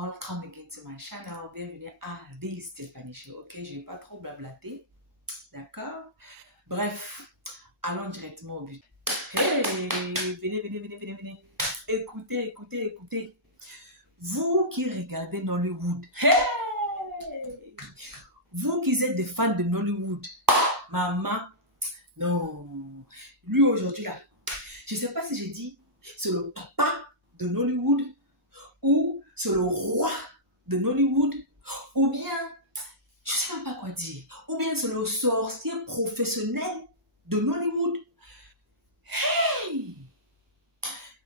welcome again to my channel. Bienvenue à The Stéphanie Show. Ok, je vais pas trop blablater. D'accord? Bref, allons directement au but. Hey, venez. Écoutez. Vous qui regardez Nollywood. Hey! Vous qui êtes des fans de Nollywood. Maman, non. Lui aujourd'hui là, je ne sais pas si j'ai dit, c'est le papa de Nollywood ou c'est le roi de Nollywood ou bien, je ne sais même pas quoi dire, ou bien c'est le sorcier professionnel de Nollywood. Hey!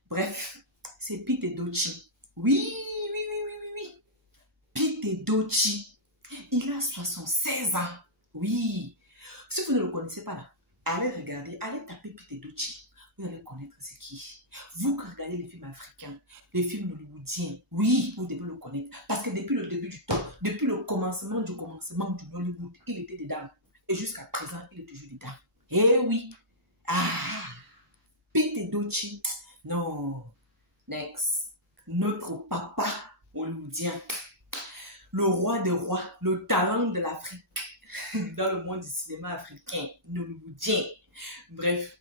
Bref, c'est Pete Edochie. Oui. Pete Edochie. Il a 76 ans. Oui. Si vous ne le connaissez pas là, allez regarder, allez taper Pete Edochie. Vous allez connaître c'est qui. Vous qui regardez les films africains, les films hollywoodiens, oui, vous devez le connaître. Parce que depuis le début du temps, depuis le commencement du Hollywood, il était dedans. Et jusqu'à présent, il est toujours dedans. Eh oui. Ah, Pete Edochie. Non. Next. Notre papa hollywoodien. Le roi des rois, le talent de l'Afrique. Dans le monde du cinéma africain, hollywoodien. Bref.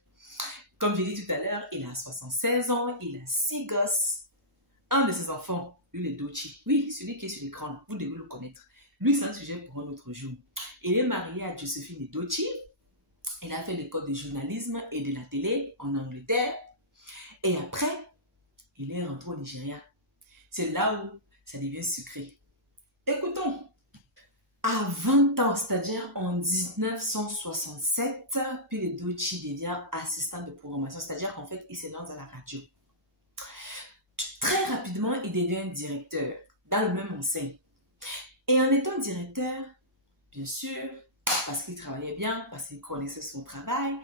Comme j'ai dit tout à l'heure, il a 76 ans, il a 6 gosses. Un de ses enfants, lui, Edochie. Oui, celui qui est sur l'écran, vous devez le connaître. Lui, c'est un sujet pour un autre jour. Il est marié à Josephine Edochie. Il a fait l'école de journalisme et de la télé en Angleterre. Et après, il est rentré au Nigeria. C'est là où ça devient sucré. Écoutons. À 20 ans, c'est-à-dire en 1967, puis Edochie devient assistant de programmation, c'est-à-dire qu'en fait, il se lance à la radio. Très rapidement, il devient directeur dans le même enseigne. Et en étant directeur, bien sûr, parce qu'il travaillait bien, parce qu'il connaissait son travail,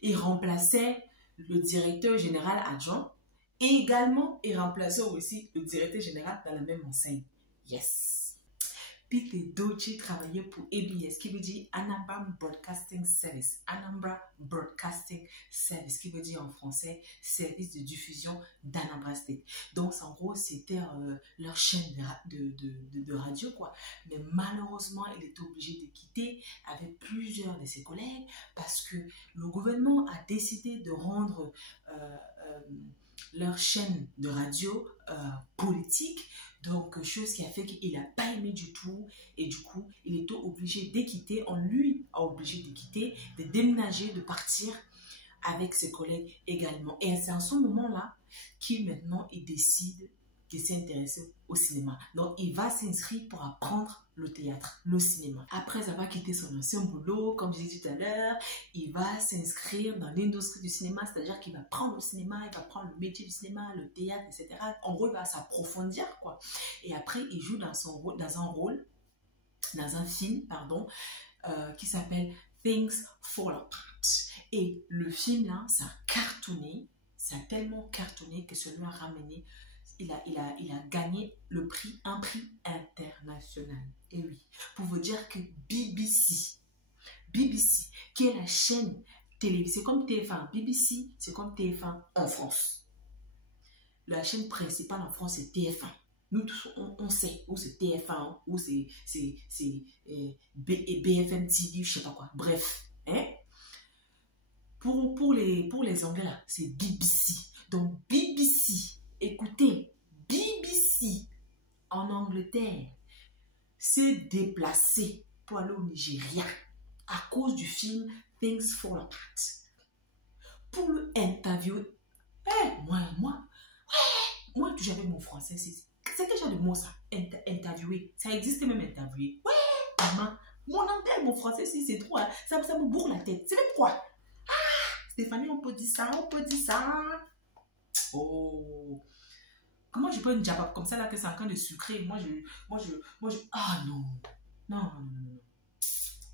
il remplaçait le directeur général adjoint et également, il remplaçait aussi le directeur général dans la même enseigne. Yes! Pete Edochie travaillait pour ABS, qui veut dire Anambra Broadcasting Service. Anambra Broadcasting Service, qui veut dire en français service de diffusion d'Anambra State. Donc, en gros, c'était leur chaîne de radio, quoi. Mais malheureusement, il était obligé de quitter avec plusieurs de ses collègues parce que le gouvernement a décidé de rendre leur chaîne de radio politique. Donc, chose qui a fait qu'il n'a pas aimé du tout. Et du coup, il était obligé de quitter. On lui a obligé de quitter, de déménager, de partir avec ses collègues également. Et c'est à ce moment-là qu'il maintenant, il décide de s'intéresser au cinéma. Donc, il va s'inscrire pour apprendre le théâtre, le cinéma. Après avoir quitté son ancien boulot, comme je disais tout à l'heure, il va s'inscrire dans l'industrie du cinéma, c'est-à-dire qu'il va prendre le cinéma, il va prendre le métier du cinéma, le théâtre, etc. En gros, il va s'approfondir, quoi. Et après, il joue dans un film, qui s'appelle Things Fall Apart. Et le film, là, ça a cartonné, ça a tellement cartonné que cela a ramené il a gagné un prix international. Et oui, pour vous dire que BBC, qui est la chaîne télévisée, c'est comme TF1, BBC, c'est comme TF1 en France. La chaîne principale en France, c'est TF1. Nous tous, on sait où c'est TF1, où c'est BFM TV, je sais pas quoi. Bref, hein? Pour les Anglais, là, c'est BBC. Donc, BBC, écoutez, BBC en Angleterre s'est déplacé pour aller au Nigeria à cause du film Things Fall Apart. Pour le interviewer. Moi, j'avais mon français. C'est quel genre de mot ça? Interviewer. Ça existe même interviewer. Ouais, maman. Mon anglais, mon français, c'est trop. Hein. Ça me bourre la tête. C'est quoi? Ah, Stéphanie, on peut dire ça. Oh. Comment je peux une jabab comme ça là que c'est en train de sucrer? Moi je... Ah non.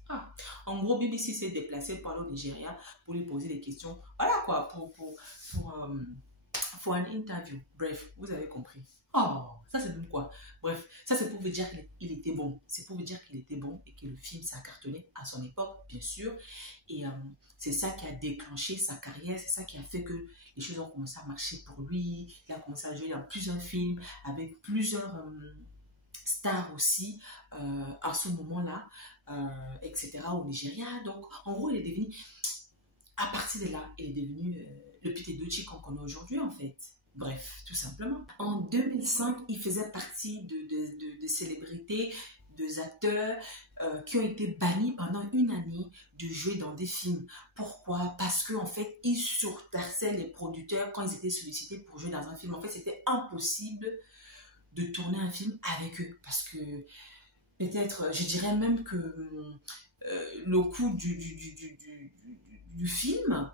Ah. En gros, BBC s'est déplacé pour aller au Nigeria pour lui poser des questions. Voilà quoi, pour for an interview. Bref, vous avez compris. Oh, ça c'est même quoi? Bref, ça c'est pour vous dire qu'il était bon. C'est pour vous dire qu'il était bon et que le film, ça a cartonné à son époque, bien sûr. Et c'est ça qui a déclenché sa carrière. C'est ça qui a fait que les choses ont commencé à marcher pour lui. Il a commencé à jouer dans plusieurs films avec plusieurs stars aussi à ce moment-là, etc. au Nigeria. Donc, en gros, il est devenu, à partir de là, il est devenu le Pete Edochie qu'on connaît aujourd'hui, en fait. Bref, tout simplement. En 2005, il faisait partie de célébrités, de acteurs qui ont été bannis pendant une année de jouer dans des films. Pourquoi? Parce qu'en fait, ils surtassaient les producteurs quand ils étaient sollicités pour jouer dans un film. En fait, c'était impossible de tourner un film avec eux. Parce que peut-être, je dirais même que le coût du film,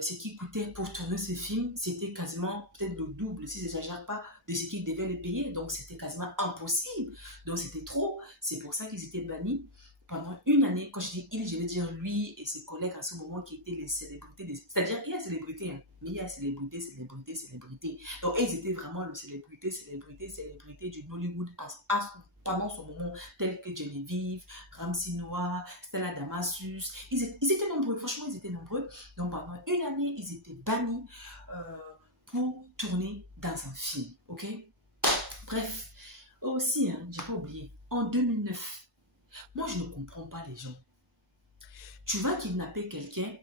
ce qui coûtait pour tourner ce film, c'était quasiment peut-être le double, si je n'exagère pas, de ce qu'ils devaient les payer. Donc, c'était quasiment impossible. Donc, c'était trop. C'est pour ça qu'ils étaient bannis pendant une année. Quand je dis il, je veux dire lui et ses collègues à ce moment qui étaient les célébrités. C'est-à-dire, il y a célébrité, hein, mais il y a célébrité, célébrité, célébrité. Donc, ils étaient vraiment le célébrité, célébrité, célébrité du Nollywood pendant ce moment, tels que Geneviève, Ramsey Noah, Stella Damasus. Ils étaient nombreux, franchement, ils étaient nombreux. Donc, pendant une année, ils étaient bannis pour tourner dans un film, ok? Bref, aussi, hein, j'ai pas oublié, en 2009, moi, je ne comprends pas les gens. Tu vas kidnapper quelqu'un,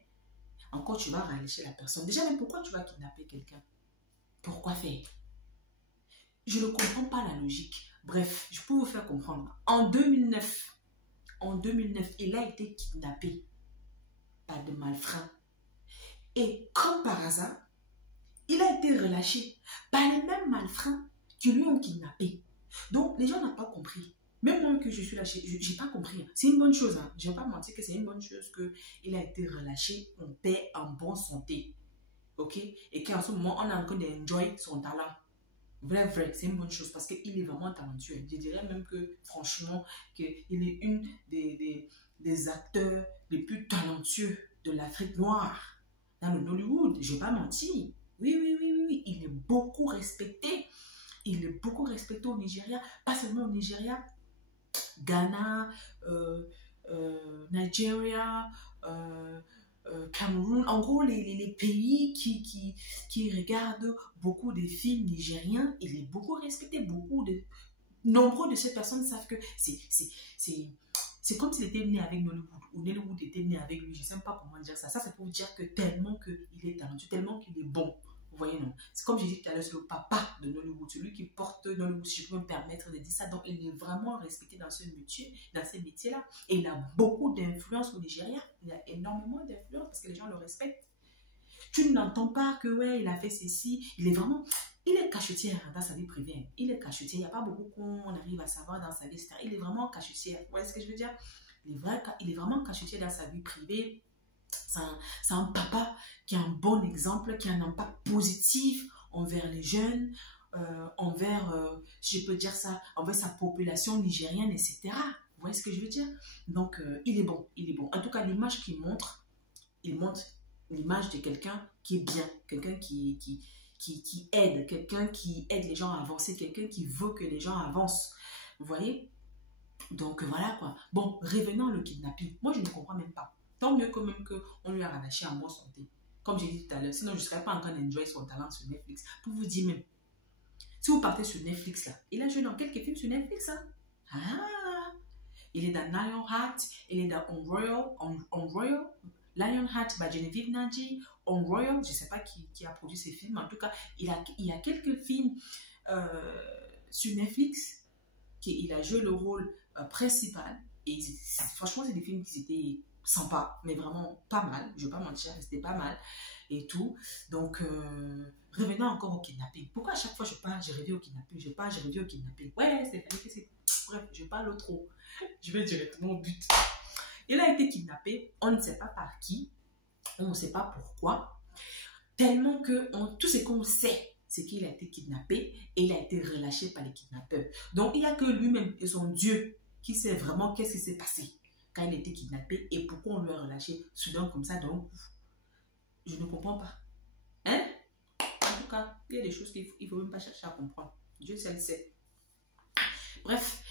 encore tu vas relâcher la personne. Déjà, mais pourquoi tu vas kidnapper quelqu'un? Pourquoi faire? Je ne comprends pas la logique. Bref, je peux vous faire comprendre. En 2009, il a été kidnappé par des malfrats. Et comme par hasard, il a été relâché par les mêmes malfrats qui lui ont kidnappé. Donc, les gens n'ont pas compris. Même moi que je suis lâché, je n'ai pas compris. C'est une bonne chose. Hein. Je ne vais pas mentir que c'est une bonne chose qu'il a été relâché en paix, en bonne santé. OK? Et qu'en ce moment, on a encore d'enjoy son talent. Vrai, c'est une bonne chose parce qu'il est vraiment talentueux. Je dirais même que, franchement, qu'il est une des acteurs les plus talentueux de l'Afrique noire dans le Nollywood. Je ne vais pas mentir. Oui, il est beaucoup respecté. Il est beaucoup respecté au Nigeria, pas seulement au Nigeria, Ghana, Nigeria, Cameroun, en gros les pays qui regardent beaucoup de films nigériens, il est beaucoup respecté, nombreux de ces personnes savent que c'est comme s'il était né avec Nollywood, ou Nollywood était né avec lui, je ne sais pas comment dire ça. Ça, c'est pour dire que tellement qu'il est talentueux, tellement qu'il est bon. Vous voyez, non? C'est comme j'ai dit tout à l'heure, c'est le papa de Nollywood, celui qui porte Nollywood, si je peux me permettre de dire ça. Donc, il est vraiment respecté dans ce métier-là. Et il a beaucoup d'influence au Nigeria. Il a énormément d'influence parce que les gens le respectent. Tu n'entends pas que, ouais, il a fait ceci. Il est cachetière dans sa vie privée. Il est cachetière. Il n'y a pas beaucoup qu'on arrive à savoir dans sa vie, etc. Il est vraiment cachetière. Vous voyez ce que je veux dire? Il est vraiment cachetière dans sa vie privée. C'est un papa qui a un bon exemple, qui a un impact positif envers les jeunes, si je peux dire ça, envers sa population nigérienne, etc. Vous voyez ce que je veux dire? Donc, il est bon. En tout cas, l'image qu'il montre, il montre l'image de quelqu'un qui est bien, quelqu'un qui aide, quelqu'un qui aide les gens à avancer, quelqu'un qui veut que les gens avancent. Vous voyez? Donc, voilà quoi. Bon, revenons au kidnapping. Moi, je ne comprends même pas. Tant mieux quand même qu'on lui a relâché en bonne santé. Comme j'ai dit tout à l'heure, sinon je ne serais pas en train d'enjoy son talent sur Netflix. Pour vous dire même, si vous partez sur Netflix là, il a joué dans quelques films sur Netflix. Hein? Ah, il est dans Lionheart, il est dans On Royal, Lionheart by Geneviève Nnaji, On Royal, je ne sais pas qui a produit ces films, en tout cas, il y a quelques films sur Netflix qu'il a joué le rôle principal. Et franchement, c'est des films qui étaient sympa, mais vraiment pas mal, je ne vais pas mentir, c'était pas mal et tout. Donc, revenons encore au kidnapping. Pourquoi à chaque fois je parle, je reviens au kidnapping, je reviens au kidnapping? Ouais, c'est... Bref, je parle trop. Je vais directement au but. Il a été kidnappé, on ne sait pas par qui, on ne sait pas pourquoi, tellement que tout ce qu'on sait, c'est qu'il a été kidnappé et il a été relâché par les kidnappeurs. Donc, il n'y a que lui-même et son Dieu qui sait vraiment qu'est-ce qui s'est passé quand il a été kidnappé et pourquoi on lui a relâché soudain comme ça. Donc, je ne comprends pas. Hein? tout cas, il y a des choses qu'il ne faut même pas chercher à comprendre. Dieu seul le sait. Bref,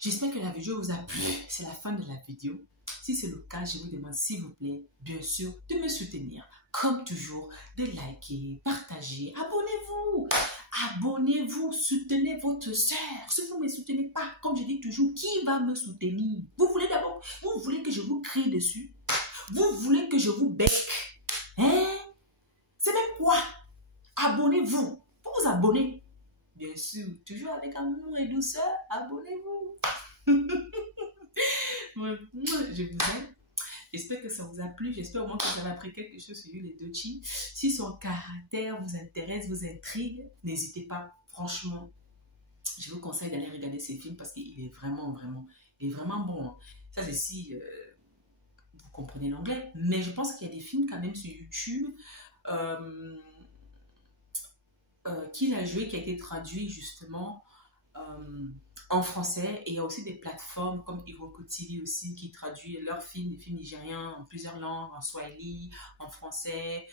j'espère que la vidéo vous a plu. C'est la fin de la vidéo. Si c'est le cas, je vous demande s'il vous plaît, bien sûr, de me soutenir. Comme toujours, de liker, partager, abonnez-vous. Abonnez-vous, soutenez votre soeur. Si vous ne me soutenez pas, comme je dis toujours, qui va me soutenir? Vous voulez d'abord, vous voulez que je vous crie dessus? Vous voulez que je vous bec? Hein? C'est même quoi? Abonnez-vous. Vous vous abonnez. Bien sûr, toujours avec amour et douceur, abonnez-vous. Je vous aime. J'espère que ça vous a plu. J'espère au moins que vous avez appris quelque chose sur Yul Edochie. Si son caractère vous intéresse, vous intrigue, n'hésitez pas. Franchement, je vous conseille d'aller regarder ses films parce qu'il est vraiment bon. Ça, c'est si vous comprenez l'anglais. Mais je pense qu'il y a des films quand même sur YouTube qu'il a joué, qui a été traduit justement en français. Et il y a aussi des plateformes comme Iroko TV aussi qui traduit leurs films, des films nigériens en plusieurs langues, en swahili, en français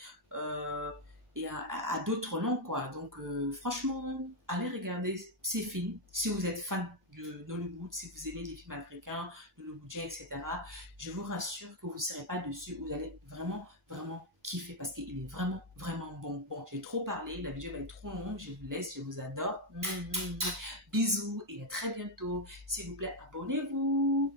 et à d'autres langues quoi. Donc franchement, allez regarder ces films si vous êtes fan de Nollywood, si vous aimez les films africains, Nollywoodien, etc. Je vous rassure que vous ne serez pas dessus, vous allez vraiment kiffer parce qu'il est vraiment bon. Bon, j'ai trop parlé, la vidéo va être trop longue, je vous laisse, je vous adore. Bisous et à très bientôt. S'il vous plaît, abonnez-vous.